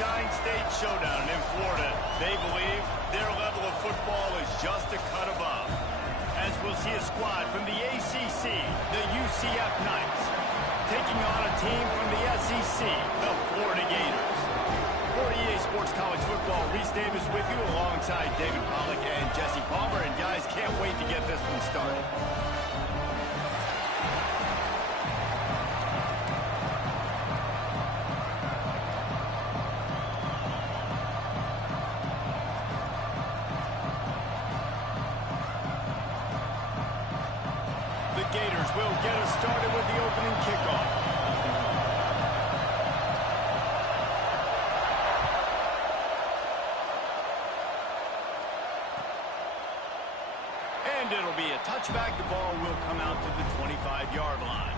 Sunshine State Showdown in Florida. They believe their level of football is just a cut above. As we'll see a squad from the ACC, the UCF Knights, taking on a team from the SEC, the Florida Gators. For EA Sports College Football, Reese Davis with you alongside David Pollack and Jesse Palmer. And guys, can't wait to get this one started. The Gators will get us started with the opening kickoff. And it'll be a touchback. The ball will come out to the 25-yard line.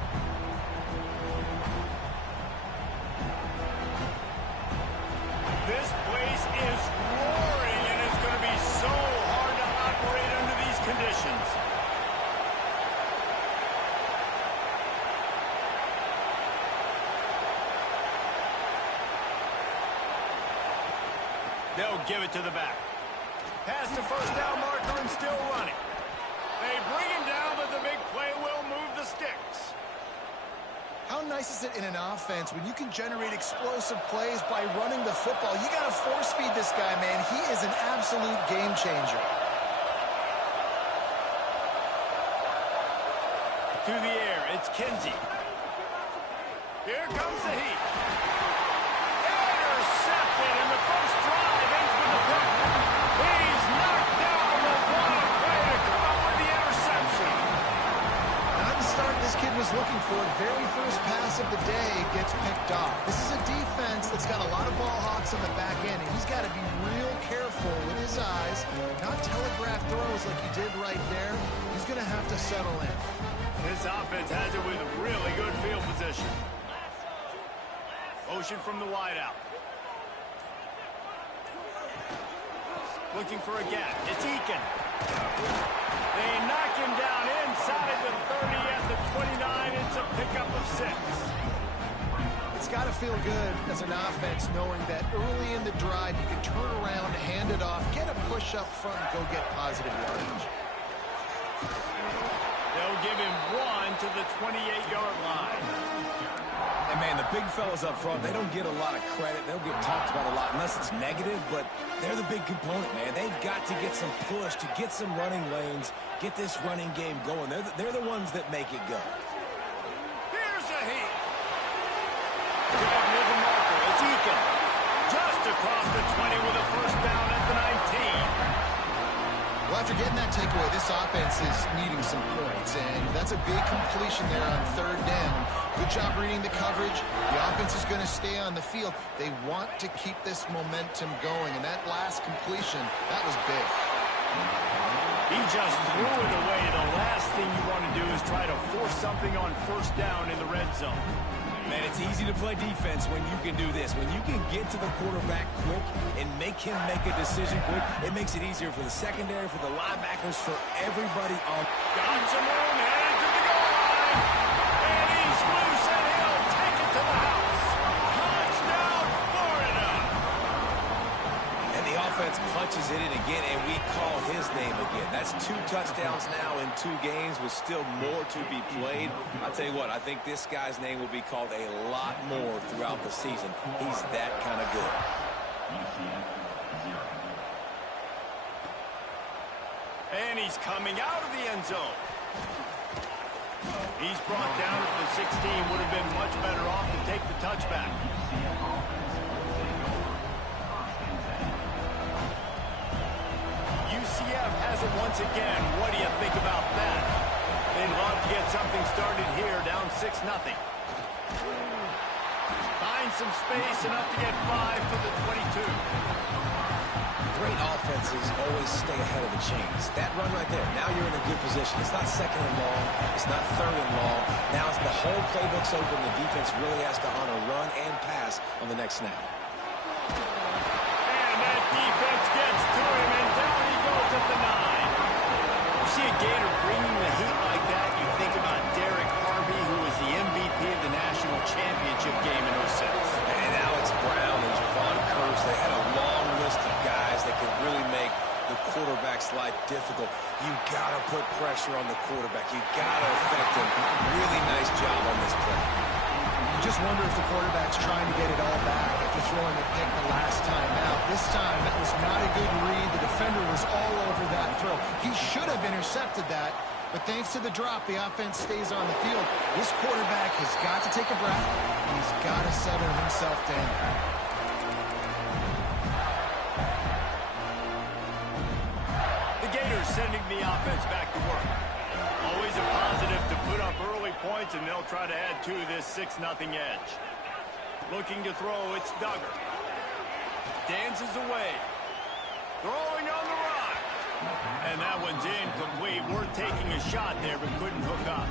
This place is roaring, and it's going to be so hard to operate under these conditions. They'll give it to the back. Pass the first down marker and still running. They bring him down, but the big play will move the sticks. How nice is it in an offense when you can generate explosive plays by running the football? You got to force feed this guy, man. He is an absolute game changer. To the air, it's Kinsey. Here comes the heat. Intercepted in the first drive, ends with the pick. He's knocked down, but what a play to come up with the interception. Not the start this kid was looking for. Very first pass of the day gets picked off. This is a defense that's got a lot of ball hawks on the back end, and he's got to be real careful with his eyes, not telegraph throws like he did right there. He's going to have to settle in. This offense has it with a really good field position. Motion from the wideout. Looking for a gap. It's Eakin. They knock him down inside the 30 at the 29. It's a pickup of 6. It's got to feel good as an offense knowing that early in the drive you can turn around, hand it off, get a push up front, and go get positive yardage. They'll give him 1 to the 28-yard line. And, man, the big fellas up front, they don't get a lot of credit. They'll get talked about a lot unless it's negative, but they're the big component, man. They've got to get some push to get some running lanes, get this running game going. They're the ones that make it go. Here's a heat. Grab near the marker. It's Eakin. Just across the 20 with a first down at the 19. Well, after getting that takeaway, this offense is needing some points, and that's a big completion there on third down. Good job reading the coverage. The offense is going to stay on the field. They want to keep this momentum going, and that last completion, that was big. He just threw it away. The last thing you want to do is try to force something on first down in the red zone. Man, it's easy to play defense when you can do this. When you can get to the quarterback quick and make him make a decision quick, it makes it easier for the secondary, for the linebackers, for everybody on. Got some room, headed to the goal line. And he's loose, and he'll take it to the house. Touchdown, Florida. And the offense punches it in again, and we call his name again. That's 2 touchdowns now in 2 games with still more to be played. I'll tell you what, I think this guy's name will be called a lot more throughout the season. He's that kind of good. And he's coming out of the end zone. He's brought down at the 16. Would have been much better off to take the touchback. UCF has it once again. What do you think about that? They'd love to get something started here, down 6-0. Find some space, enough to get 5 to the 22. Great offenses always stay ahead of the chains. That run right there, now you're in a good position. It's not second and long. It's not third and long. Now it's the whole playbook's open. The defense really has to honor run and pass on the next snap. And that defense gets to him, and down he goes at the 9. You see a Gator bringing the heat like that, you think about Derek Harvey, who was the MVP of the national championship game in 06. And Alex Brown and Javon Curry. difficult. You got to put pressure on the quarterback. You got to affect him. Really nice job on this play. You just wonder if the quarterback's trying to get it all back after throwing a pick the last time out. This time, that was not a good read. The defender was all over that throw. He should have intercepted that, but thanks to the drop, the offense stays on the field. This quarterback has got to take a breath. He's got to settle himself down. The Gators sending the offense back to work. Always a positive to put up early points, and they'll try to add to this 6-0 edge. Looking to throw, it's Duggar. Dances away. Throwing on the run. And that one's incomplete. Worth taking a shot there, but couldn't hook up.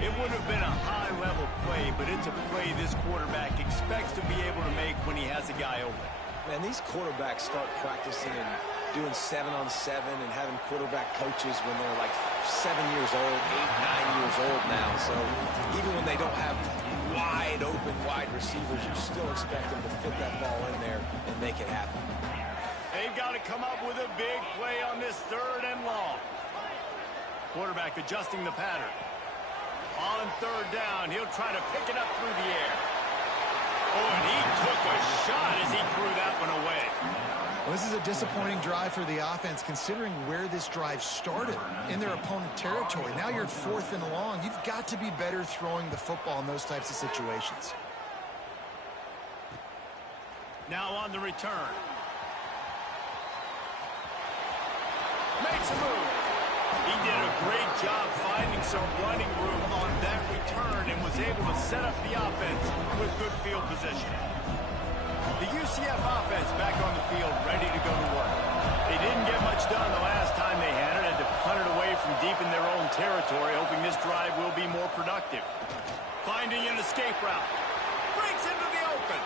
It would have been a high-level play, but it's a play this quarterback expects to be able to make when he has a guy open. Man, these quarterbacks start practicing and doing 7-on-7 and having quarterback coaches when they're like 7 years old, 8, 9 years old now. So even when they don't have wide open wide receivers, you still expect them to fit that ball in there and make it happen. They've got to come up with a big play on this 3rd and long. Quarterback adjusting the pattern. On 3rd down, he'll try to pick it up through the air. Oh, and he took a shot as he threw that one away. Well, this is a disappointing drive for the offense, considering where this drive started, in their opponent territory. Now you're 4th and long. You've got to be better throwing the football in those types of situations. Now on the return. Makes a move. He did a great job finding some running room on that return and was able to set up the offense with good field position. The UCF offense back on the field, ready to go to work. They didn't get much done the last time they had to punt it away from deep in their own territory, hoping this drive will be more productive. Finding an escape route. Breaks into the open.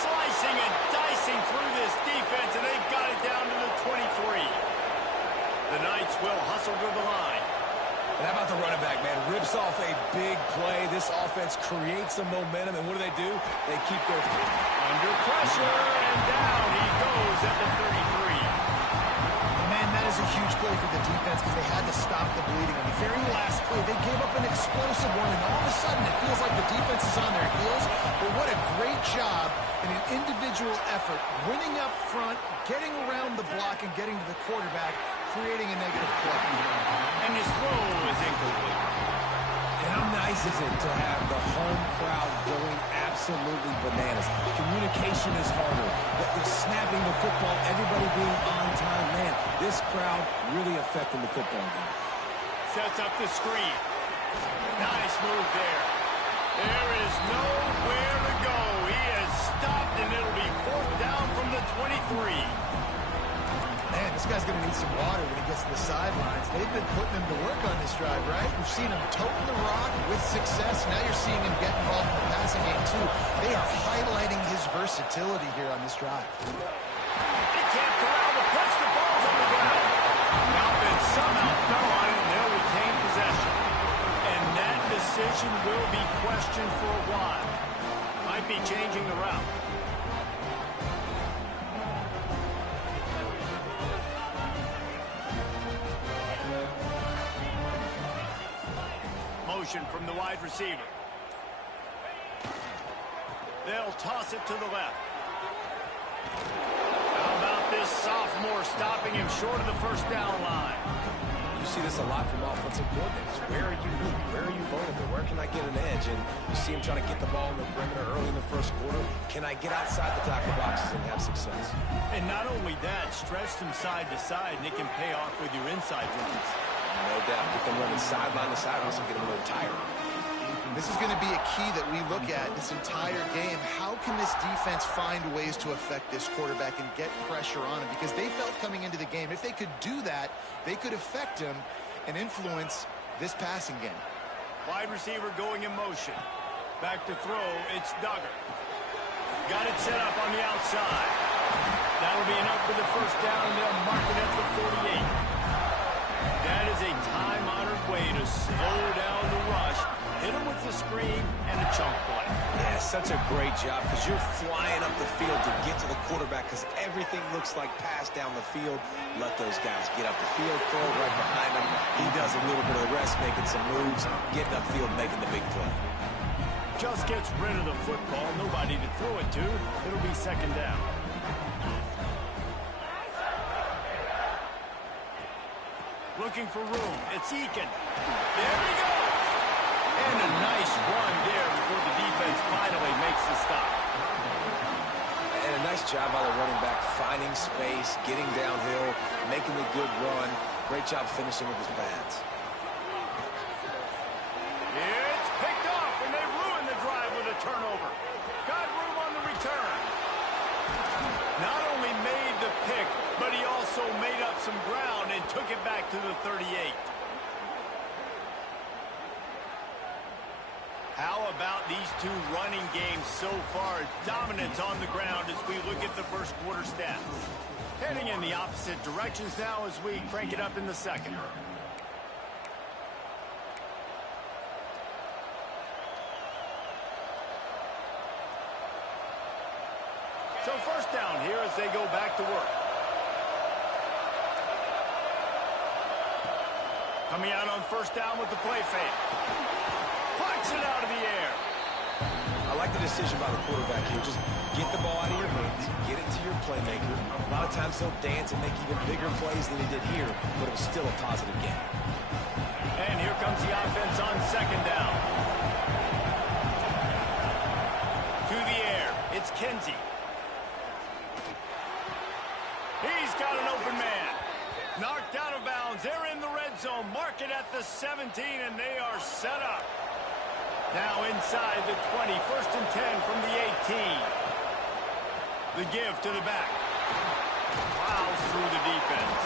Slicing and dicing through this defense, and they've got it down to the 23. The Knights will hustle to the line. And how about the running back, man? Rips off a big play. This offense creates some momentum, and what do? They keep their feet under pressure, and down he goes at the 33. Man, that is a huge play for the defense because they had to stop the bleeding. On the very last play, they gave up an explosive one, and all of a sudden it feels like the defense is on their heels. But what a great job in an individual effort, winning up front, getting around the block, and getting to the quarterback, creating a negative play. And his throw is incomplete. And how nice is it to have the home crowd going absolutely bananas? Communication is harder. They're snapping the football, everybody being on time. Man, this crowd really affecting the football game. Sets up the screen. Nice move there. There is nowhere to go. He has stopped, and it'll be 4th down from the 23. Man, this guy's going to need some water when he gets to the sidelines. They've been putting him to work on this drive, right? We've seen him toting the rock with success. Now you're seeing him get involved in the passing game, too. They are highlighting his versatility here on this drive. They can't corral the pitch. The ball's on the ground. The offense somehow fell on it, and they'll retain possession. And that decision will be questioned for a while. Might be changing the route. Motion from the wide receiver. They'll toss it to the left. How about this sophomore stopping him short of the 1st down line? You see this a lot from offensive coordinators. Where are you weak? Where are you vulnerable? Where can I get an edge? And you see him trying to get the ball in the perimeter early in the 1st quarter. Can I get outside the tackle boxes and have success? And not only that, stretch them side to side, and it can pay off with your inside runs. No doubt. Get them running sideline to sideline, also get them a little tired. This is going to be a key that we look at this entire game. How can this defense find ways to affect this quarterback and get pressure on him? Because they felt coming into the game, if they could do that, they could affect him and influence this passing game. Wide receiver going in motion. Back to throw, it's Duggar. Got it set up on the outside. That'll be enough for the 1st down. They'll mark it at the 48. That is a time-honored way to slow down the rush hit him with the screen and a chunk play. Yeah, such a great job because you're flying up the field to get to the quarterback because everything looks like pass down the field. Let those guys get up the field, throw it right behind him. He does a little bit of the rest, making some moves, getting upfield, making the big play. Just gets rid of the football. Nobody to throw it to. It'll be second down. Looking for room. It's Eakin. There he goes. And a nice run there before the defense finally makes the stop. And a nice job by the running back, finding space, getting downhill, making the good run. Great job finishing with his pads. It's picked off, and they ruin the drive with a turnover. Got room on the return. Not only made the pick, but he also made up some ground and took it back to the 38. How about these two running games so far? Dominance on the ground as we look at the first quarter stats. Heading in the opposite directions now as we crank it up in the second. So first down here as they go back to work. Coming out on first down with the play fake. Puts it out of the air. I like the decision by the quarterback here. Just get the ball out of your hands, get it to your playmaker. A lot of times he'll dance and make even bigger plays than he did here, but it was still a positive game. And here comes the offense on second down. To the air. It's Kinsey. He's got an open man. Knocked out of bounds. They're in the red zone. Mark it at the 17, and they are set up. Now inside the 20. First and 10 from the 18. The give to the back. Plows through the defense.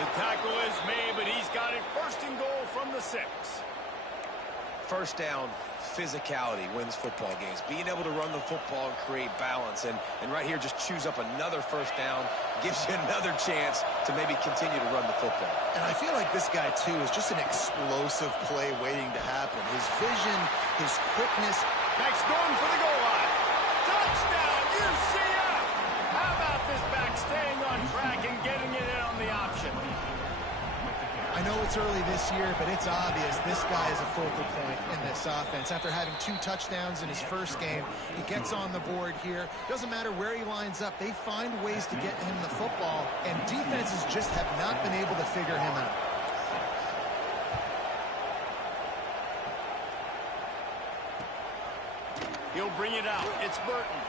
The tackle is made, but he's got it first and goal from the 6. First down, physicality wins football games. Being able to run the football and create balance. And right here, just choose up another first down. Gives you another chance to maybe continue to run the football. And I feel like this guy, too, is just an explosive play waiting to happen. His vision, his quickness. Back's going for the goal line. Touchdown, UCF! How about this back staying on track and getting it in on the option? I know it's early this year, but it's obvious this guy is a focal point in this offense. After having 2 touchdowns in his first game, he gets on the board here. Doesn't matter where he lines up. They find ways to get him the football, and defenses just have not been able to figure him out. He'll bring it out. It's Burton.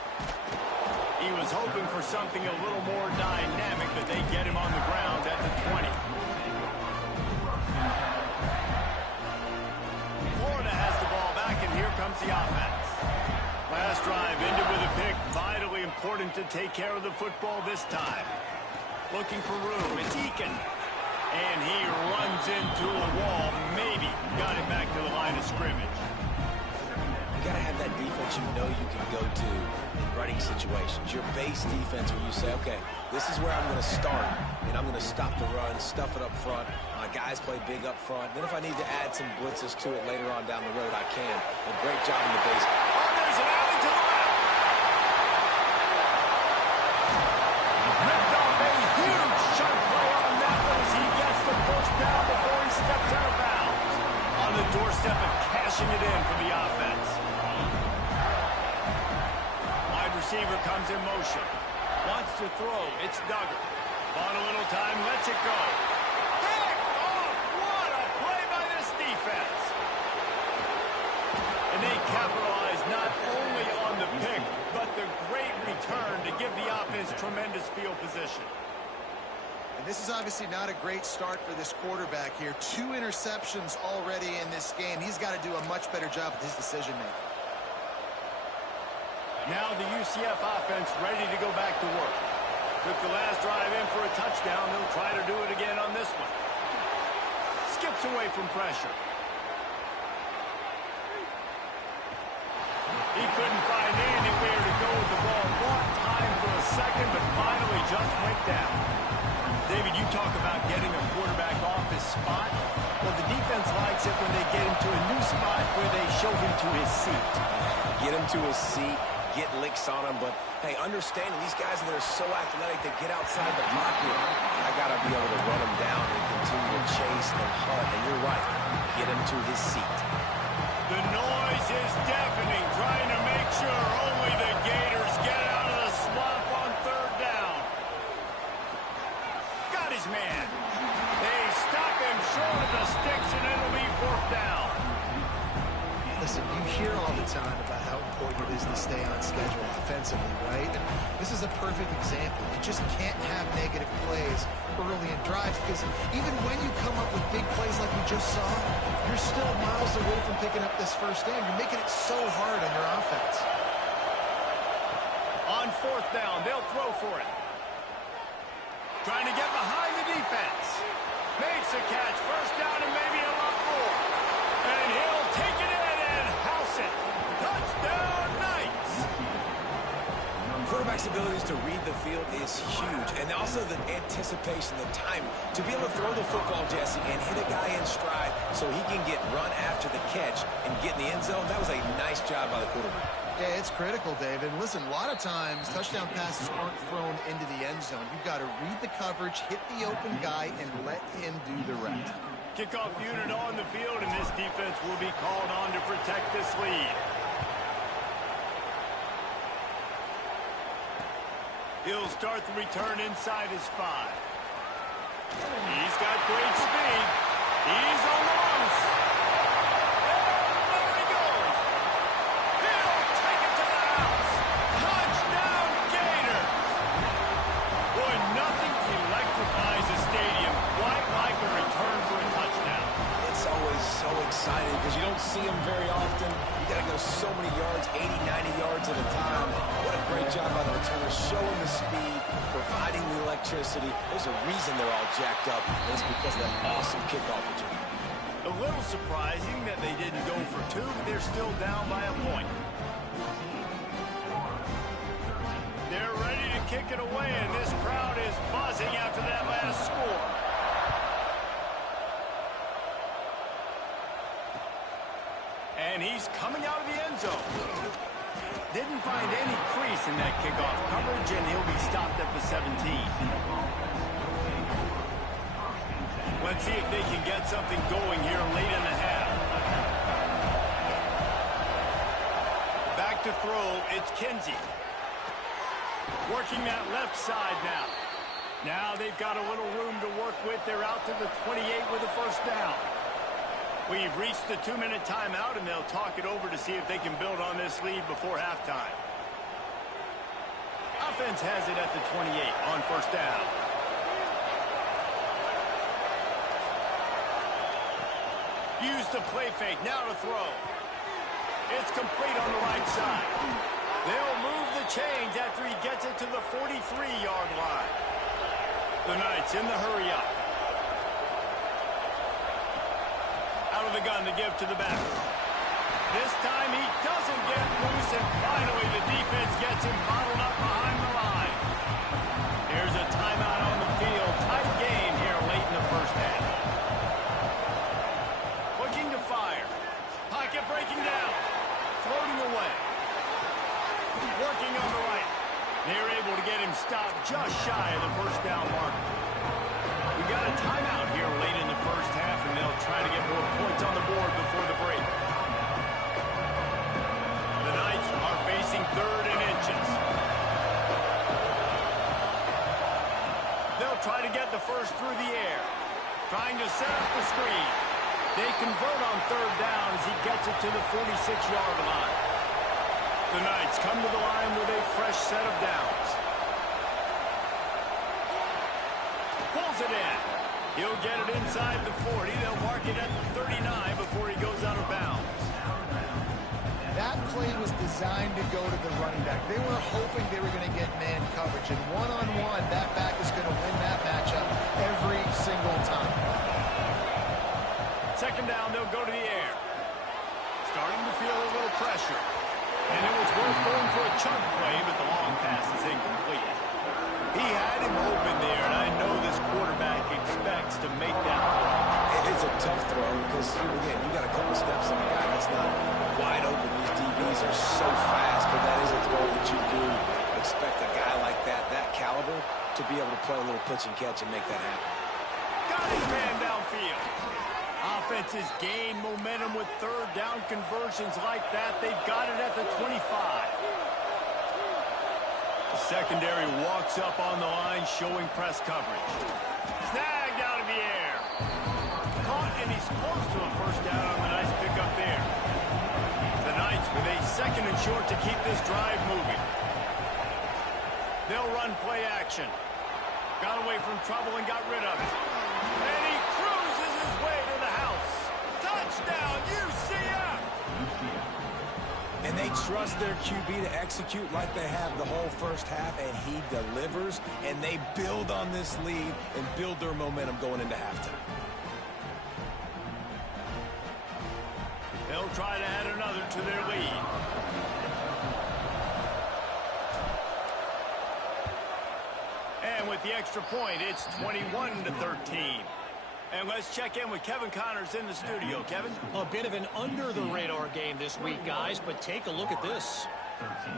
He was hoping for something a little more dynamic, but they get him on the ground at the 20. Here comes the offense. Last drive ended with a pick. Vitally important to take care of the football this time. Looking for room. It's Eakin. And he runs into a wall. Maybe got it back to the line of scrimmage. You got to have that defense you know you can go to in running situations. Your base defense where you say, okay, this is where I'm going to start, and I'm going to stop the run, stuff it up front. My guys play big up front. Then if I need to add some blitzes to it later on down the road, I can. A great job in the base. Oh, there's an alley to the left. Ripped off a huge shot play on that one as he gets the first down before he steps out of bounds. On the doorstep of cashing it in for the offense. Wide receiver comes in motion. Wants to throw. It's Duggar. On a little time, lets it go. And they capitalize not only on the pick, but the great return to give the offense tremendous field position. And this is obviously not a great start for this quarterback here. 2 interceptions already in this game. He's got to do a much better job with his decision-making. Now the UCF offense ready to go back to work. Took the last drive in for a touchdown. They'll try to do it again on this one. Skips away from pressure. He couldn't find anywhere to go with the ball. Bought time for a second, but finally just went down. David, you talk about getting a quarterback off his spot. Well, the defense likes likes it when they get him to a new spot where they show him to his seat. Get him to his seat, get licks on him, but, hey, understanding these guys that are so athletic, they get outside the pocket. I got to be able to run him down and continue to chase and hunt, and you're right, get him to his seat. The noise is deafening, trying to make sure only the Gators get out of the swamp on third down. Got his man. They stop him short of the sticks, and it'll be fourth down. Listen, you hear all the time about how important it is to stay on schedule offensively, right? And this is a perfect example. You just can't have negative plays early in drives because even when you come up with big plays like we just saw, you're still miles away from picking up this first down. You're making it so hard on your offense. On fourth down, they'll throw for it. Trying to get behind the defense. Makes a catch. First down and maybe a lot more. And he'll take it in and house it. Touchdown, Knights. Quarterback's abilities to read the field is huge. And also the anticipation, the time to be able to throw the football, Jesse, and hit a guy in stride so he can get run after the catch and get in the end zone. That was a nice job by the quarterback. Yeah, it's critical, David. Listen, a lot of times touchdown passes aren't thrown into the end zone. You've got to read the coverage, hit the open guy, and let him do the rest. Kickoff unit on the field, and this defense will be called on to protect this lead. He'll start the return inside his 5. He's got great speed. He's on the loose. And there he goes. He'll take it to the house. Touchdown, Gator. Boy, nothing electrifies a stadium quite like a return for a touchdown. It's always so exciting because you don't see them very often. You got to go so many yards, 80, 90 yards at a time. What a great job by the returner, showing the speed, providing the electricity. There's a reason they're all jacked up, and it's because of that awesome kickoff return. A little surprising that they didn't go for 2, but they're still down by a point. They're ready to kick it away, and this crowd is buzzing after that last score. And he's coming out of the end zone. Didn't find any crease in that kickoff coverage, and he'll be stopped at the 17. Let's see if they can get something going here late in the half. Back to throw, it's Kinsey. Working that left side now. Now they've got a little room to work with. They're out to the 28 with a first down. We've reached the 2-minute timeout, and they'll talk it over to see if they can build on this lead before halftime. Offense has it at the 28 on first down. Use the play fake, now to throw. It's complete on the right side. They'll move the chains after he gets it to the 43-yard line. The Knights in the hurry up. Out of the gun to give to the back. This time he doesn't get loose, and finally the defense gets him bottled up behind the line. Here's a timeout on the field. Tight game here late in the first half. Looking to fire. Pocket breaking down. Floating away. Working on the right. They're able to get him stopped just shy of the first down mark. We got a timeout here late in the first half, and they'll try to get more points on the board before the break. The Knights are facing 3rd and inches. They'll try to get the first through the air. Trying to set up the screen. They convert on 3rd down as he gets it to the 46-yard line. The Knights come to the line with a fresh set of downs. Pulls it in. He'll get it inside the 40. They'll mark it at the 39 before he goes out of bounds. That play was designed to go to the running back. They were hoping they were going to get man coverage, and one-on-one, that back is going to win that matchup every single time. 2nd down, they'll go to the air. Starting to feel a little pressure. And it was worth going for a chunk play, but the long pass is incomplete. He had him open there, and I know this quarterback expects to make that play. It's a tough throw because, again, you got a couple steps on the guy. That's not wide open. These DBs are so fast, but that is a throw that you do expect a guy like that caliber, to be able to play a little pitch and catch and make that happen. Got his man downfield. Offenses gain momentum with third down conversions like that. They've got it at the 25. The secondary walks up on the line, showing press coverage. Snagged out of the air. Caught, and he's close to a first down on the nice pickup there. The Knights with a second and short to keep this drive moving. They'll run play action. Got away from trouble and got rid of it. And he cruises his way to the house. Touchdown, UCF! And they trust their QB to execute like they have the whole first half, and he delivers, and they build on this lead and build their momentum going into halftime. They'll try to add another to their lead. And with the extra point, it's 21-13. And let's check in with Kevin Connors in the studio. Kevin? A bit of an under-the-radar game this week, guys, but take a look at this.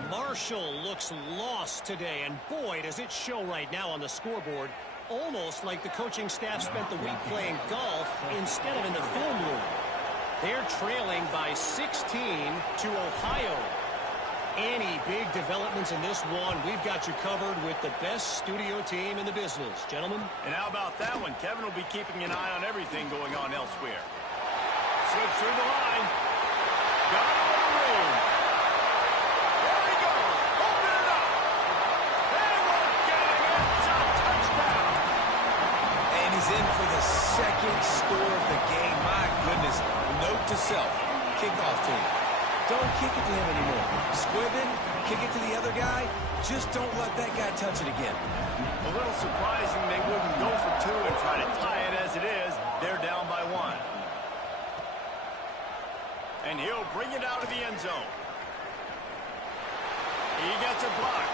Marshall looks lost today, and boy, does it show right now on the scoreboard. Almost like the coaching staff spent the week playing golf instead of in the film room. They're trailing by 16 to Ohio. Any big developments in this one, we've got you covered with the best studio team in the business. Gentlemen? And how about that one? Kevin will be keeping an eye on everything going on elsewhere. Slips through the line. Got a little room. There he goes. Open it up. They won't get him. It's a touchdown. And he's in for the second score of the game. My goodness. Note to self. Kickoff team. Don't kick it to him anymore. Squib it, kick it to the other guy. Just don't let that guy touch it again. A little surprising they wouldn't go for two and try to tie it as it is. They're down by one. And he'll bring it out of the end zone. He gets a block.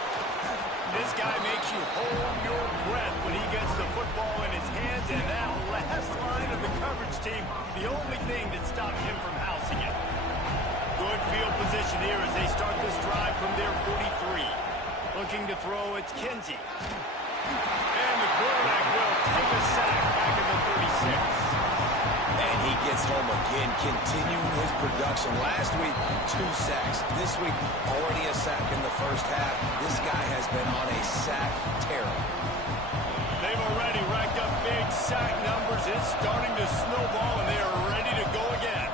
This guy makes you hold your breath when he gets the football in his hands, and that last line of the coverage team, the only thing that stopped him from housing it. Good field position here as they start this drive from their 43. Looking to throw, it's Kinsey. And the quarterback will take a sack back in the 36. And he gets home again, continuing his production. Last week, 2 sacks. This week, already a sack in the first half. This guy has been on a sack tear. They've already racked up big sack numbers. It's starting to snowball, and they are ready to go again.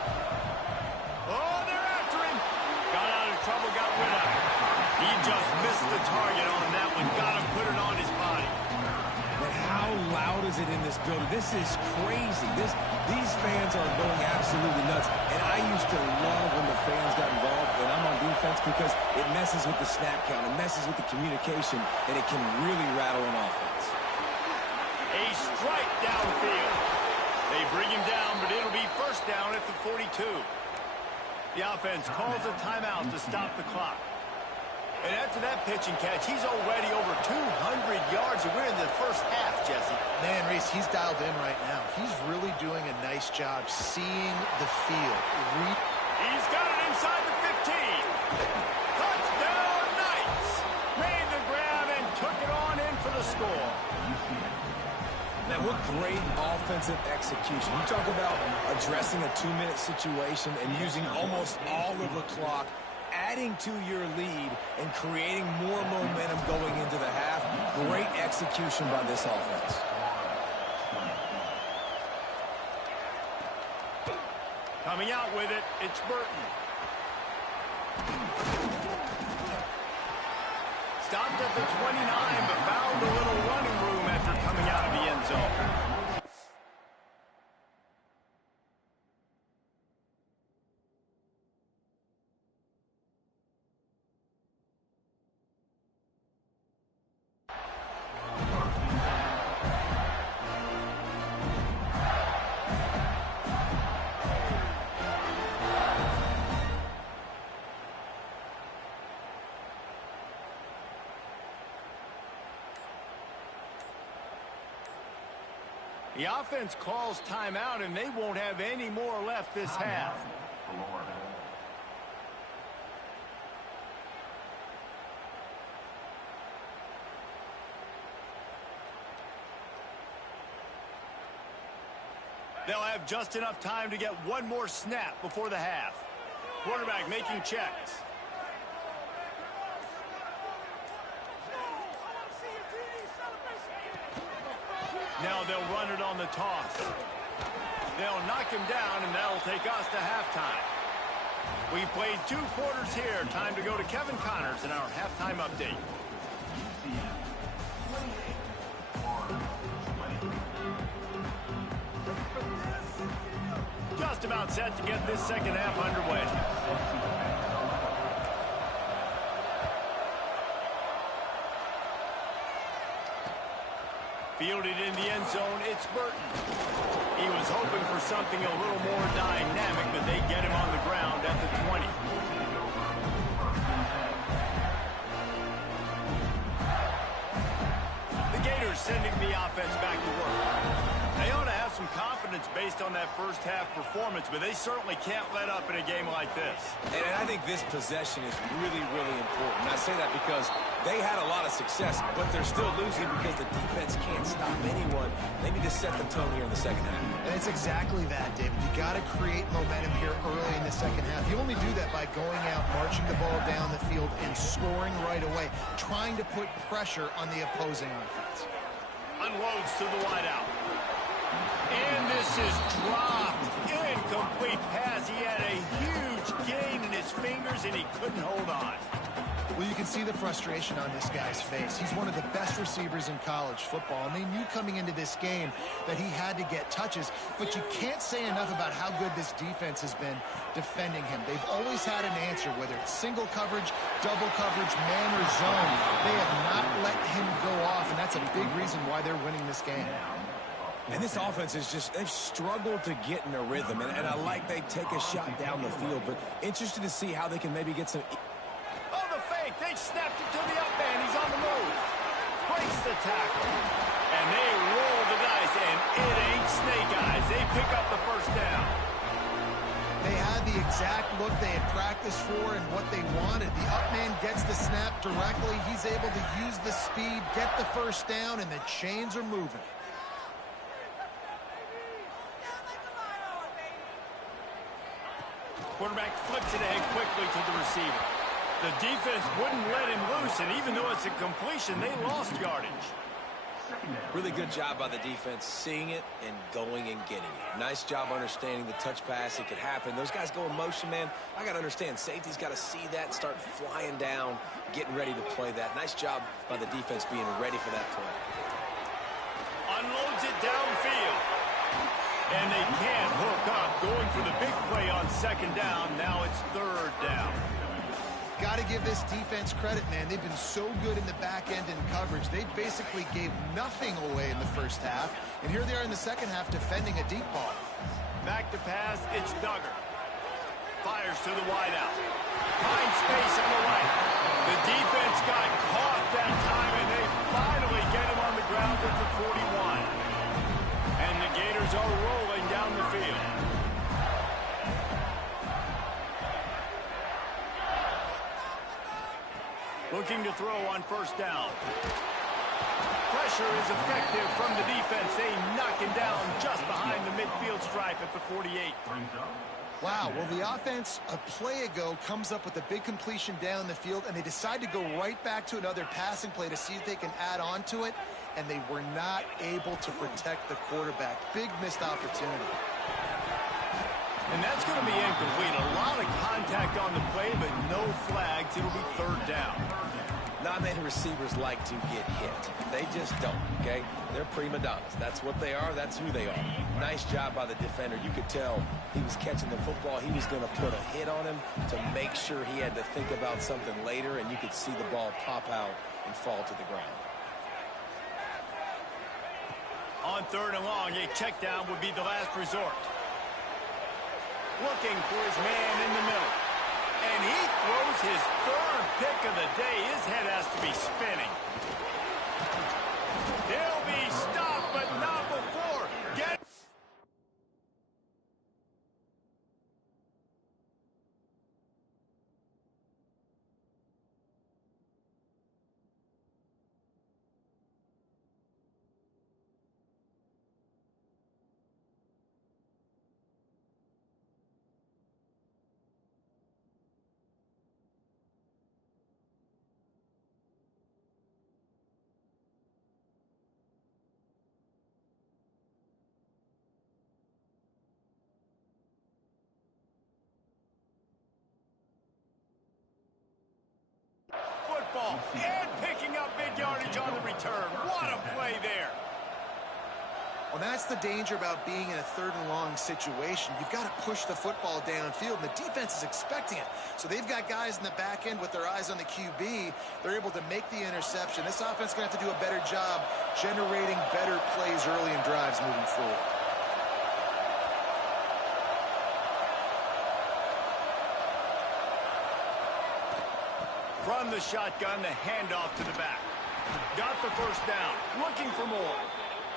Oh, they're after him. Got out of trouble, got rid of it. He just missed the target on that one. Got him, put it on his body. But how loud is it in this building? This is crazy. These fans are going absolutely nuts. And I used to love when the fans got involved when I'm on defense because it messes with the snap count. It messes with the communication, and it can really rattle an offense. A strike downfield. They bring him down, but it'll be first down at the 42. The offense calls a timeout to stop the clock. And after that pitch and catch, he's already over 200 yards. We're in the first half, Jesse. Man, Reese, he's dialed in right now. He's really doing a nice job seeing the field. He's got it inside the 15. Touchdown, Knights. Made the grab and took it on in for the score. Now, what great offensive execution. You talk about addressing a 2-minute situation and using almost all of the clock, adding to your lead and creating more momentum going into the half. Great execution by this offense. Coming out with it, it's Burton. Stopped at the 29, but found a little running room after coming out of the end zone. The offense calls timeout, and they won't have any more left this half. They'll have just enough time to get one more snap before the half. Quarterback making checks. Now they'll run it on the toss. They'll knock him down, and that'll take us to halftime. We've played 2 quarters here. Time to go to Kevin Connors in our halftime update. Just about set to get this second half underway. Fielded in the end zone, it's Burton. He was hoping for something a little more dynamic, but they get him on the ground at the 20. The Gators sending the offense back to work. They ought to have some confidence based on that first half performance, but they certainly can't let up in a game like this. And I think this possession is really, really important. I say that because they had a lot of success, but they're still losing because the defense can't stop anyone. They need to set the tone here in the second half. And it's exactly that, David. You got to create momentum here early in the second half. You only do that by going out, marching the ball down the field, and scoring right away, trying to put pressure on the opposing offense. Unloads to the wideout. And this is dropped. Incomplete pass. He had a huge gain in his fingers, and he couldn't hold on. Well, you can see the frustration on this guy's face. He's one of the best receivers in college football, and they knew coming into this game that he had to get touches, but you can't say enough about how good this defense has been defending him. They've always had an answer, whether it's single coverage, double coverage, man or zone. They have not let him go off, and that's a big reason why they're winning this game. And this offense is just, they've struggled to get in a rhythm, and I like they take a shot down the field, but interested to see how they can maybe get some... Oh, the fake. They snapped it to the up man. He's on the move. Breaks the tackle. And they roll the dice, and it ain't snake eyes. They pick up the first down. They had the exact look they had practiced for and what they wanted. The up man gets the snap directly. He's able to use the speed, get the first down, and the chains are moving. Quarterback flips it ahead quickly to the receiver. The defense wouldn't let him loose, and even though it's a completion, they lost yardage. Really good job by the defense seeing it and going and getting it. Nice job understanding the touch pass. It could happen. Those guys go in motion, man. I got to understand. Safety's got to see that, start flying down, getting ready to play that. Nice job by the defense being ready for that play. Unloads it downfield. And they can't hook up. Going for the big play on second down. Now it's third down. Got to give this defense credit, man. They've been so good in the back end in coverage. They basically gave nothing away in the first half. And here they are in the second half defending a deep ball. Back to pass. It's Duggar. Fires to the wideout. Finds space on the right. The defense got caught that time, and they finally get him on the ground at the 41. And the Gators are rolling down the field. Looking to throw on first down. Pressure is effective from the defense. They knock him down just behind the midfield stripe at the 48. Wow, well, the offense a play ago comes up with a big completion down the field, and they decide to go right back to another passing play to see if they can add on to it, and they were not able to protect the quarterback. Big missed opportunity. And that's going to be incomplete. A lot of contact on the play, but no flags. It'll be third down. Not many receivers like to get hit. They just don't, okay? They're prima donnas. That's what they are. That's who they are. Nice job by the defender. You could tell he was catching the football. He was going to put a hit on him to make sure he had to think about something later, and you could see the ball pop out and fall to the ground. On third and long, a check down would be the last resort. Looking for his man in the middle. And he throws his third pick of the day. His head has to be spinning. He'll be stopped, but not before football and picking up big yardage on the return. What a play there. Well, that's the danger about being in a 3rd and long situation. You've got to push the football downfield, and the defense is expecting it. So they've got guys in the back end with their eyes on the QB. They're able to make the interception. This offense is going to have to do a better job generating better plays early in drives moving forward. From the shotgun, the handoff to the back. Got the first down, looking for more.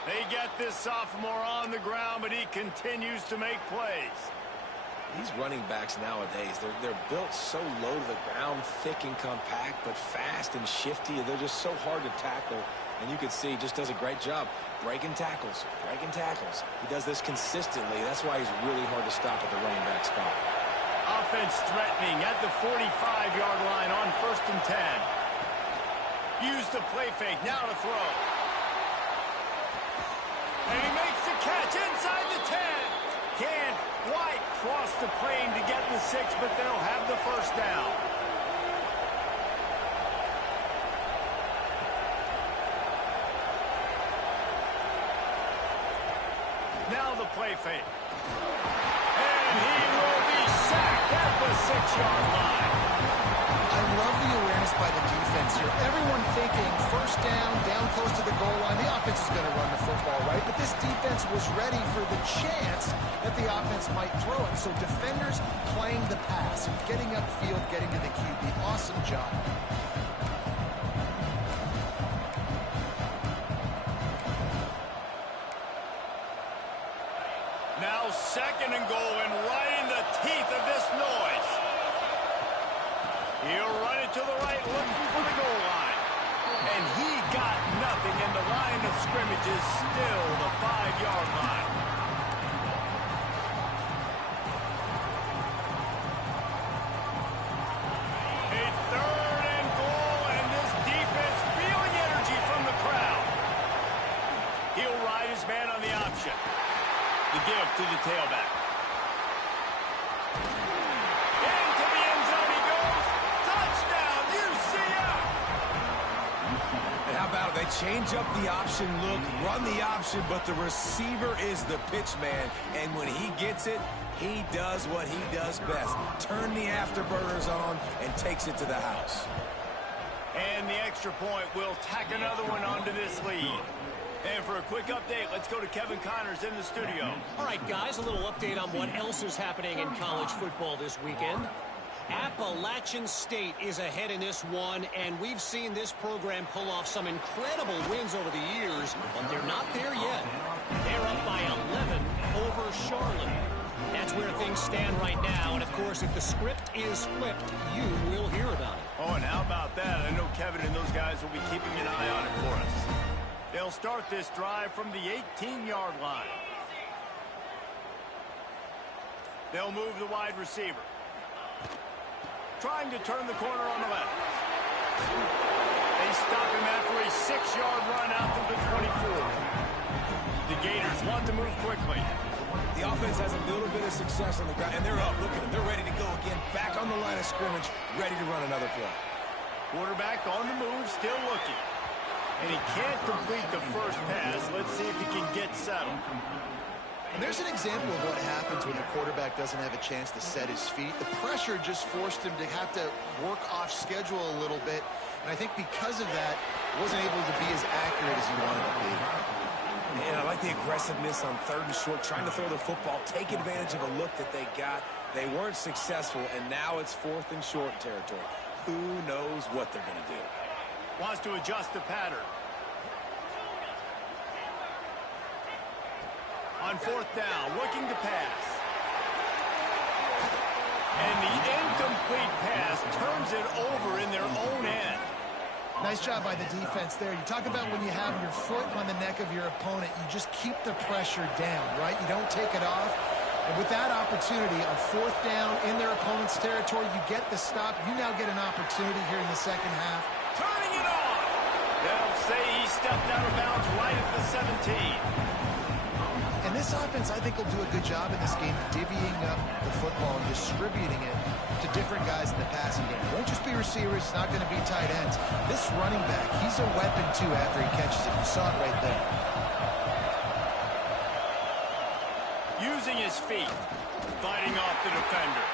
They get this sophomore on the ground, but he continues to make plays. These running backs nowadays, they're built so low to the ground, thick and compact, but fast and shifty. They're just so hard to tackle. And you can see he just does a great job breaking tackles, breaking tackles. He does this consistently. That's why he's really hard to stop at the running back spot. Offense threatening at the 45-yard line on 1st and 10. Use the play fake, now to throw. And he makes the catch inside the 10. Can't quite cross the plane to get the 6, but they'll have the first down. Now the play fake. And he will be sacked at the 6-yard line. I love the awareness by the defense here. Everyone thinking first down, down close to the goal line. The offense is going to run the football, right? But this defense was ready for the chance that the offense might throw it. So defenders playing the pass, getting upfield, getting to the QB. Awesome job. Now 2nd and goal, and right in the teeth of this noise. He'll run it to the right, looking for the goal line. And he got nothing, and the line of scrimmage is still the 5-yard line. A 3rd and goal, and this defense feeling energy from the crowd. He'll ride his man on the option. The give to the tailback. Into the end zone he goes. Touchdown, UCF! And how about it? They change up the option look, run the option, but the receiver is the pitch man. And when he gets it, he does what he does best. Turn the afterburners on and takes it to the house. And the extra point will tack another one onto this lead. And for a quick update, let's go to Kevin Connors in the studio. All right, guys, a little update on what else is happening in college football this weekend. Appalachian State is ahead in this one, and we've seen this program pull off some incredible wins over the years, but they're not there yet. They're up by 11 over Charlotte. That's where things stand right now, and of course, if the script is flipped, you will hear about it. Oh, and how about that? I know Kevin and those guys will be keeping an eye on it for us. They'll start this drive from the 18-yard line. They'll move the wide receiver. Trying to turn the corner on the left. They stop him after a 6-yard run out to the 24. The Gators want to move quickly. The offense has a little bit of success on the ground, and they're up. Look at them. They're ready to go again. Back on the line of scrimmage, ready to run another play. Quarterback on the move, still looking. And he can't complete the first pass. Let's see if he can get settled. And there's an example of what happens when the quarterback doesn't have a chance to set his feet. The pressure just forced him to have to work off schedule a little bit. And I think because of that, wasn't able to be as accurate as he wanted to be. Man, I like the aggressiveness on 3rd and short, trying to throw the football, take advantage of a look that they got. They weren't successful, and now it's 4th and short territory. Who knows what they're going to do? Wants to adjust the pattern. On 4th down, looking to pass. And the incomplete pass turns it over in their own end. Nice job by the defense there. You talk about when you have your foot on the neck of your opponent, you just keep the pressure down, right? You don't take it off. And with that opportunity on 4th down in their opponent's territory, you get the stop. You now get an opportunity here in the second half. Turning it on. They'll say he stepped out of bounds right at the 17. And And this offense, I think, will do a good job in this game divvying up the football and distributing it to different guys in the passing game. It won't just be receivers. It's not going to be tight ends. This running back, he's a weapon, too, after he catches it. You saw it right there. Using his feet, fighting off the defender.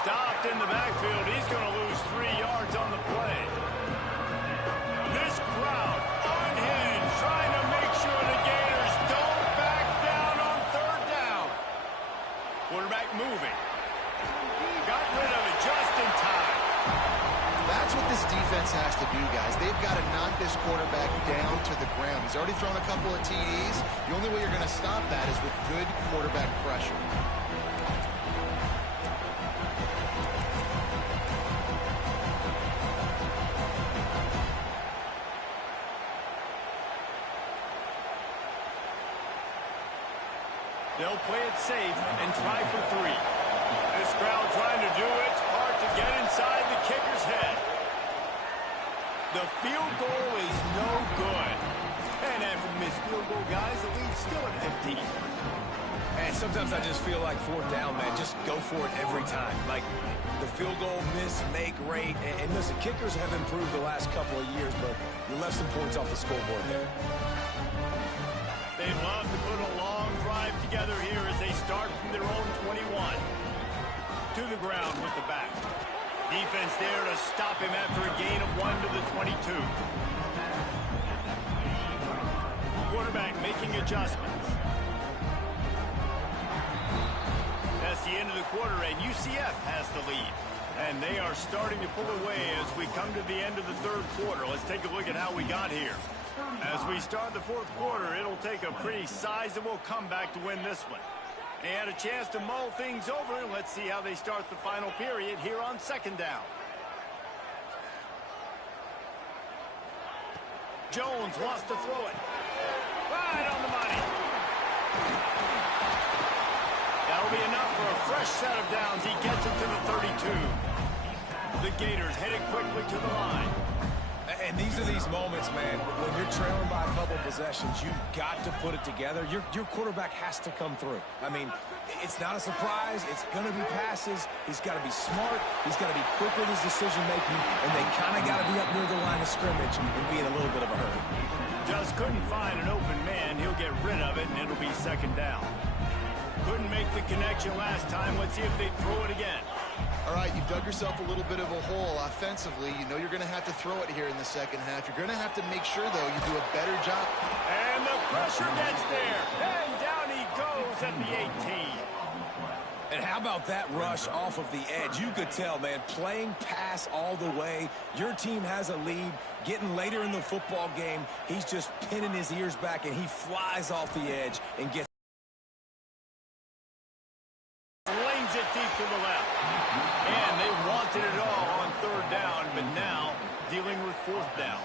Stopped in the backfield. He's going to lose 3 yards on the play. This crowd unhinged, trying to make sure the Gators don't back down on 3rd down. Quarterback moving. Got rid of it just in time. That's what this defense has to do, guys. They've got to knock this quarterback down to the ground. He's already thrown a couple of TDs. The only way you're going to stop that is with good quarterback pressure. They'll play it safe and try for 3. This crowd trying to do its part to get inside the kicker's head. The field goal is no good. And after the missed field goal, guys, the lead's still at 15. And sometimes I just feel like 4th down, man, just go for it every time. Like the field goal miss-make rate. And listen, kickers have improved the last couple of years, but you left some points off the scoreboard there. They'd love to put a long drive together here as they start from their own 21. To the ground with the back. Defense there to stop him after a gain of 1 to the 22. Quarterback making adjustments. That's the end of the quarter, and UCF has the lead. And they are starting to pull away as we come to the end of the 3rd quarter. Let's take a look at how we got here. As we start the 4th quarter, it'll take a pretty sizable comeback to win this one. They had a chance to mull things over. Let's see how they start the final period here on 2nd down. Jones wants to throw it. Right on the money. That'll be enough for a fresh set of downs. He gets it to the 32. The Gators headed quickly to the line. And these are these moments, man, when you're trailing by a couple possessions, you've got to put it together. Your quarterback has to come through. I mean, it's not a surprise. It's going to be passes. He's got to be smart. He's got to be quick with his decision-making, and they kind of got to be up near the line of scrimmage and be in a little bit of a hurry. Just couldn't find an open man. He'll get rid of it, and it'll be 2nd down. Couldn't make the connection last time. Let's see if they throw it again. All right, you've dug yourself a little bit of a hole offensively. You know you're going to have to throw it here in the 2nd half. You're going to have to make sure, though, you do a better job. And the pressure gets there. And down he goes at the 18. And how about that rush off of the edge? You could tell, man, playing pass all the way. Your team has a lead. Getting later in the football game, he's just pinning his ears back, and he flies off the edge and gets it deep to the left. And they wanted it all on 3rd down, but now dealing with 4th down.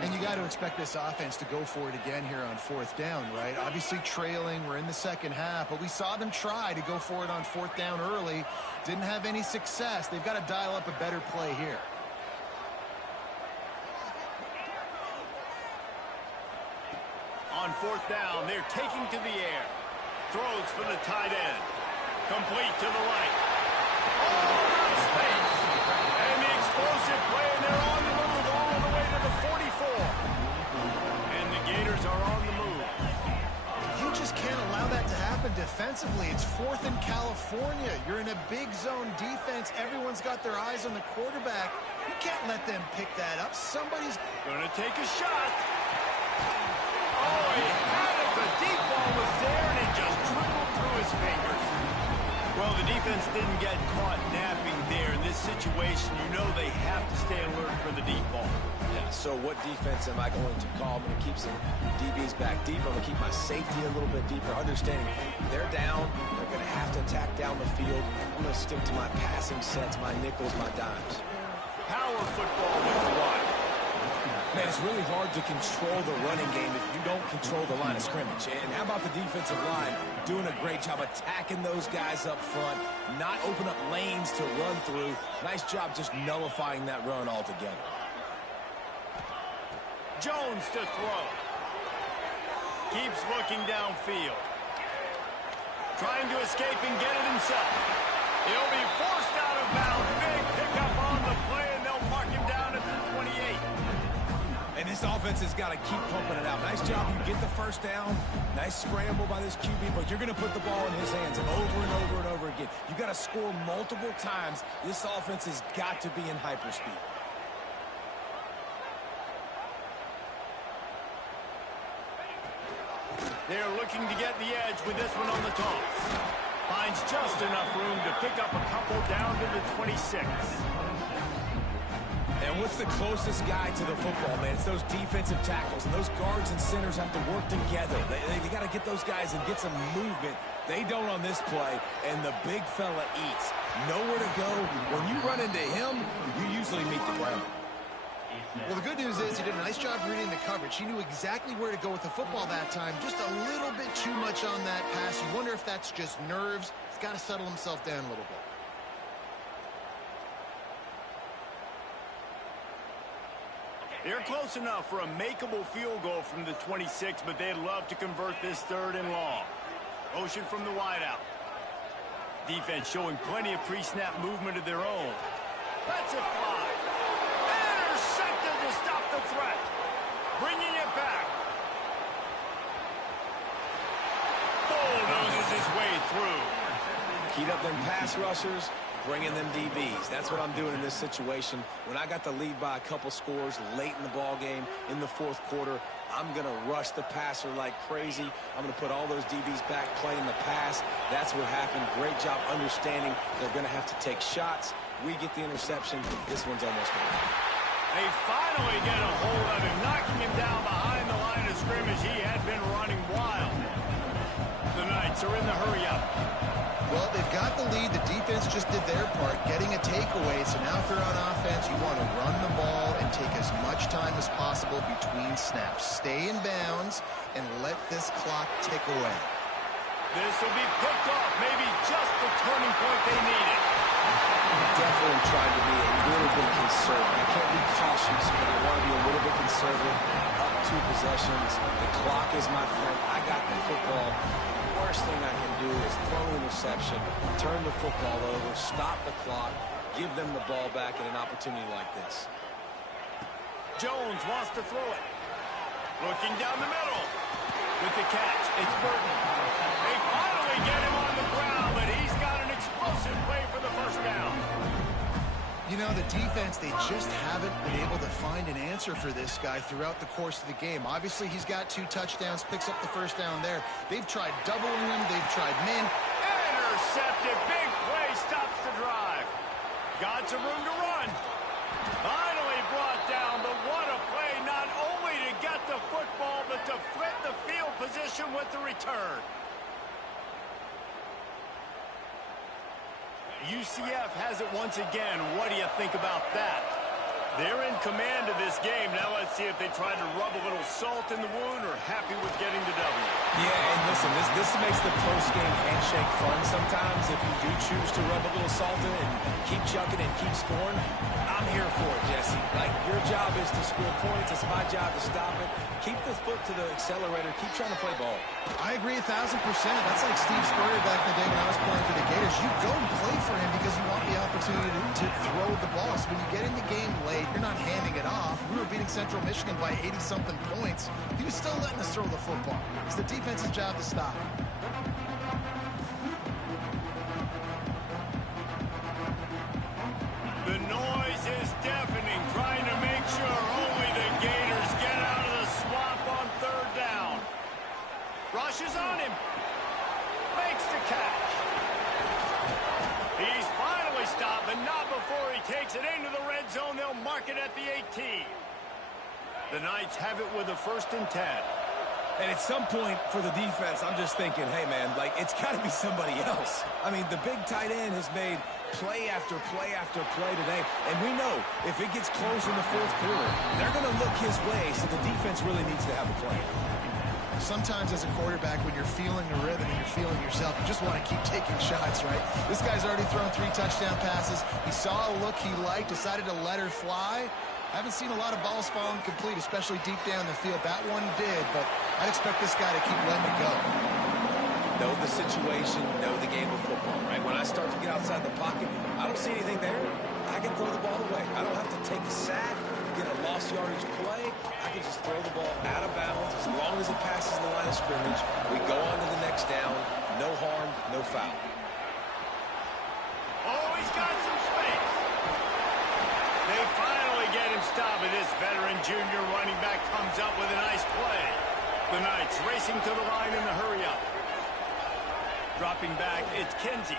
And you got to expect this offense to go for it again here on 4th down, right? Obviously trailing, we're in the 2nd half, but we saw them try to go for it on 4th down early. Didn't have any success. They've got to dial up a better play here. On 4th down, they're taking to the air. Throws for the tight end. Complete to the right. Oh, space. And the explosive play, and they're on the move all the way to the 44. And the Gators are on the move. You just can't allow that to happen defensively. It's 4th in California. You're in a big zone defense. Everyone's got their eyes on the quarterback. You can't let them pick that up. Somebody's going to take a shot. Oh, he had it. The deep ball was there, and it just trickled through his fingers. Well, the defense didn't get caught napping there. In this situation, you know they have to stay alert for the deep ball. Yeah, so what defense am I going to call? I'm going to keep some DBs back deep. I'm going to keep my safety a little bit deeper, understanding they're down. They're going to have to attack down the field. I'm going to stick to my passing sets, my nickels, my dimes. Power football with the run. Man, it's really hard to control the running game if you don't control the line of scrimmage. And how about the defensive line doing a great job attacking those guys up front, not open up lanes to run through. Nice job just nullifying that run altogether. Jones to throw. Keeps looking downfield. trying to escape and get it himself. He'll be forced out of bounds. Big pickup on the play, and they'll mark him down at the 28. And this offense has got to keep pumping it out. Nice job. You get the first down. Nice scramble by this QB, but you're going to put the ball in his hands over and over and over again. You got to score multiple times. This offense has got to be in hyperspeed. They're looking to get the edge with this one on the toss. Finds just enough room to pick up a couple down to the 26. And what's the closest guy to the football, man? It's those defensive tackles. And those guards and centers have to work together. They got to get those guys and get some movement. They don't on this play, and the big fella eats. Nowhere to go. When you run into him, you usually meet the ground. Well, the good news is he did a nice job reading the coverage. He knew exactly where to go with the football that time. Just a little bit too much on that pass. You wonder if that's just nerves. He's got to settle himself down a little bit. They're close enough for a makeable field goal from the 26, but they'd love to convert this 3rd and long. Motion from the wideout. Defense showing plenty of pre-snap movement of their own. That's it fly. Intercepted to stop the threat. Bringing it back. Bulldozes his way through. Keyed up them pass rushers, bringing them DBs. That's what I'm doing in this situation. When I got the lead by a couple scores late in the ball game, in the 4th quarter, I'm going to rush the passer like crazy. I'm going to put all those DBs back playing the pass. That's what happened. Great job understanding they're going to have to take shots. We get the interception. This one's almost gone. They finally get a hold of him, knocking him down behind the line of scrimmage. He had been running wild. The Knights are in the hurry-up. Well, they've got the lead. The defense just did their part, getting a takeaway. So now if they're on offense, you want to run the ball and take as much time as possible between snaps. Stay in bounds and let this clock tick away. This will be picked off, maybe just the turning point they needed. Definitely trying to be a little bit conservative. I can't be cautious, but I want to be a little bit conservative. Up 2 possessions. The clock is my friend. I got the football. Worst thing I can do is throw an interception, turn the football over, stop the clock, give them the ball back at an opportunity like this. Jones wants to throw it. Looking down the middle. With the catch, it's Burton. They finally get him on the ground, but he's got an explosive play for the first down. You know, the defense, they just haven't been able to find an answer for this guy throughout the course of the game. Obviously, he's got 2 touchdowns, picks up the first down there. They've tried doubling him. They've tried man. Intercepted. Big play stops the drive. Got some room to run. Finally brought down, but what a play, not only to get the football, but to flip the field position with the return. UCF has it once again. What do you think about that? They're in command of this game. Now let's see if they try to rub a little salt in the wound or happy with getting the W. Yeah, and listen, this makes the post-game handshake fun sometimes. If you do choose to rub a little salt in and keep chucking and keep scoring, I'm here for it, Jesse. Like, your job is to score points. It's my job to stop it. Keep the foot to the accelerator. Keep trying to play ball. I agree 1,000%. That's like Steve Spurrier back in the day when I was playing for the Gators. You go and play for him because you want the opportunity to throw the ball. So when you get in the game late, you're not handing it off. We were beating Central Michigan by 80-something points. He was still letting us throw the football. It's the defense's job to stop. The noise is deafening, trying to make sure only the Gators get out of the swamp on 3rd down. Rushes on him. Makes the catch. He's finally stopped, but not before he takes it into the red zone. They'll mark it at the 18. The Knights have it with a 1st and 10. And at some point for the defense, I'm just thinking, hey, man, like, it's got to be somebody else. I mean, the big tight end has made play after play after play today. And we know if it gets close in the 4th quarter, they're going to look his way, so the defense really needs to have a plan. Sometimes as a quarterback, when you're feeling the rhythm and you're feeling yourself, you just want to keep taking shots, right? This guy's already thrown 3 touchdown passes. He saw a look he liked, decided to let her fly. I haven't seen a lot of balls falling complete, especially deep down the field. That one did, but I'd expect this guy to keep letting it go. know the situation, know the game of football, right? When I start to get outside the pocket, I don't see anything there. I can throw the ball away. I don't have to take a sack, get a lost yardage play. I can just throw the ball out of bounds. As long as it passes the line of scrimmage, we go on to the next down. No harm, no foul. Oh, he's got some space. They finally get him stopped, and this veteran junior running back comes up with a nice play. The Knights racing to the line in the hurry-up. Dropping back, it's Kinsey.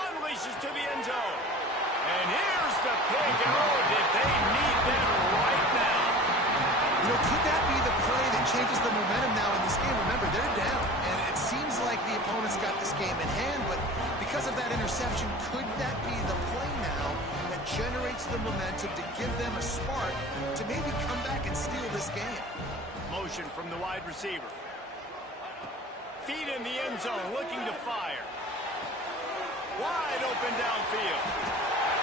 Unleashes to the end zone. And here's the pick. And oh, did they need that right now. You know, could that be the play that changes the momentum now in this game? Remember, they're down, and it seems like the opponent's got this game in hand, but because of that interception, could that be the play now that generates the momentum to give them a spark to maybe come back and steal this game? Motion from the wide receiver. Feet in the end zone, looking to fire. Wide open downfield.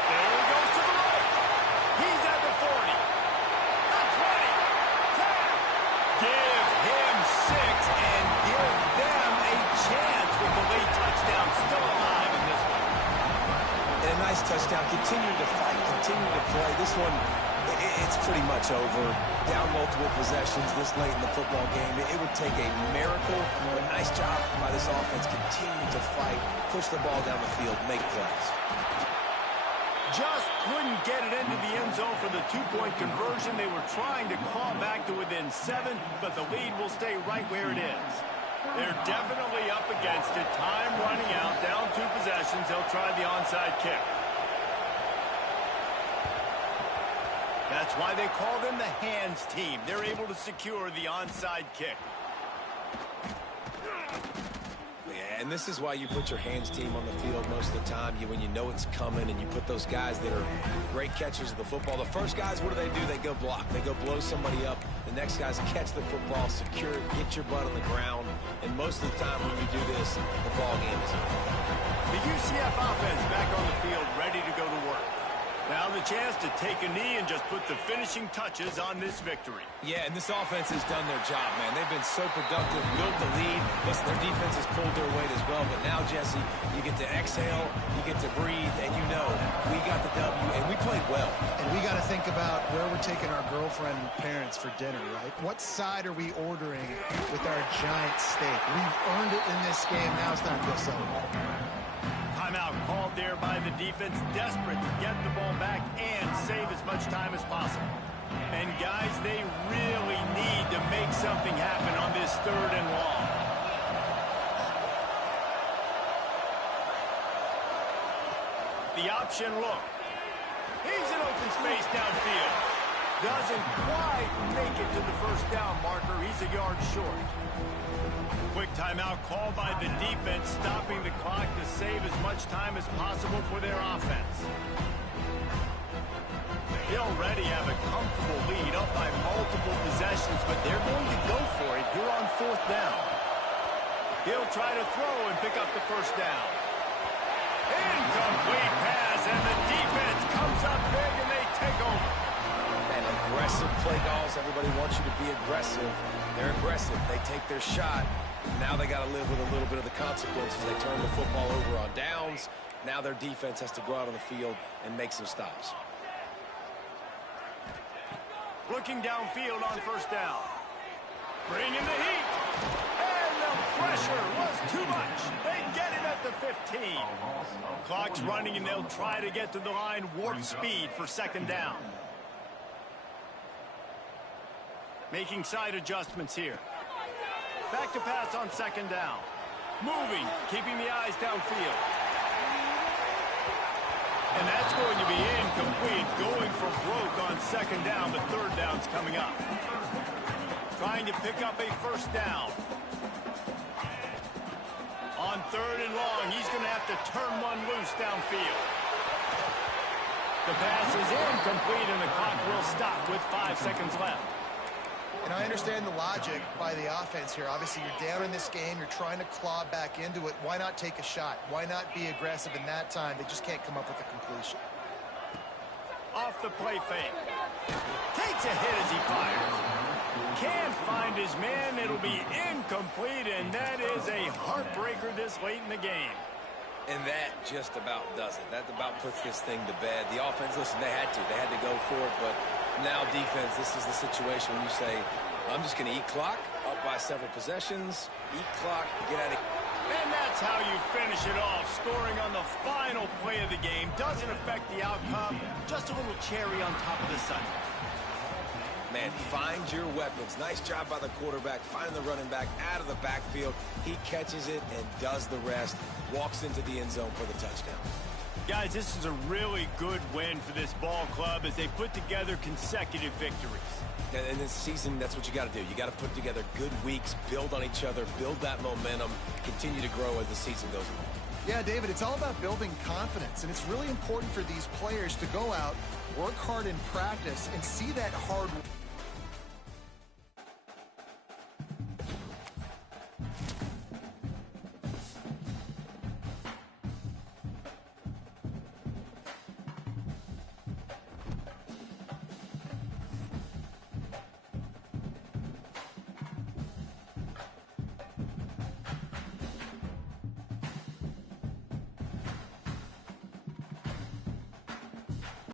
There he goes to the right. He's at the 40. The 20. 10. Give him 6 and give them a chance with the late touchdown still alive in this one. And a nice touchdown. Continue to fight, continue to play. This one, it's pretty much over. Down multiple possessions this late in the football game. It would take a miracle, but nice job by this offense. Continue to fight, push the ball down the field, make plays. Just couldn't get it into the end zone for the two-point conversion. They were trying to claw back to within 7, but the lead will stay right where it is. They're definitely up against it. Time running out, down 2 possessions. They'll try the onside kick. That's why they call them the hands team. They're able to secure the onside kick. Yeah, and this is why you put your hands team on the field most of the time. When you know it's coming and you put those guys that are great catchers of the football. The first guys, what do? They go block. They go blow somebody up. The next guys catch the football, secure it, get your butt on the ground. And most of the time when you do this, the ball game is over. The UCF offense back on the field, ready to go to work. Now the chance to take a knee and just put the finishing touches on this victory. Yeah, and this offense has done their job, man. They've been so productive, built the lead. Listen, their defense has pulled their weight as well. But now, Jesse, you get to exhale, you get to breathe, and you know we got the W, and we played well. And we got to think about where we're taking our girlfriend and parents for dinner, right? What side are we ordering with our giant steak? We've earned it in this game. Now it's time to go celebrate. Timeout called there by the defense, desperate to get the ball back and save as much time as possible. And guys, they really need to make something happen on this 3rd and long. The option look. He's in open space downfield. Doesn't quite make it to the first down marker. He's a yard short. Quick timeout called by the defense, stopping the clock to save as much time as possible for their offense. They already have a comfortable lead up by multiple possessions, but they're going to go for it here on 4th down. He'll try to throw and pick up the first down. Incomplete pass, and the defense comes up big, and they take over. And aggressive play calls. Everybody wants you to be aggressive. They're aggressive. They take their shot. Now they got to live with a little bit of the consequences. They turn the football over on downs. Now their defense has to go out on the field and make some stops. Looking downfield on first down. Bringing the heat. And the pressure was too much. They get it at the 15. Clock's running, and they'll try to get to the line warp speed for 2nd down. Making side adjustments here. Back to pass on 2nd down. Moving, keeping the eyes downfield. And that's going to be incomplete. Going for broke on 2nd down, but 3rd down's coming up. Trying to pick up a first down. On 3rd and long, he's going to have to turn one loose downfield. The pass is incomplete, and the clock will stop with 5 seconds left. And I understand the logic by the offense here. Obviously, you're down in this game. You're trying to claw back into it. Why not take a shot? Why not be aggressive in that time? They just can't come up with a completion. Off the play fake. Takes a hit as he fires. Can't find his man. It'll be incomplete, and that is a heartbreaker this late in the game. And that just about does it. That about puts this thing to bed. The offense, listen, they had to go for it, but now defense, this is the situation when you say, I'm just going to eat clock, up by several possessions, eat clock, get out of here. And that's how you finish it off. Scoring on the final play of the game doesn't affect the outcome. Just a little cherry on top of the sundae. Man, find your weapons. Nice job by the quarterback. Find the running back out of the backfield. He catches it and does the rest. Walks into the end zone for the touchdown. Guys, this is a really good win for this ball club as they put together consecutive victories. And this season, that's what you got to do. You got to put together good weeks, build on each other, build that momentum, continue to grow as the season goes on. Yeah, David, it's all about building confidence, and it's really important for these players to go out, work hard in practice, and see that hard work.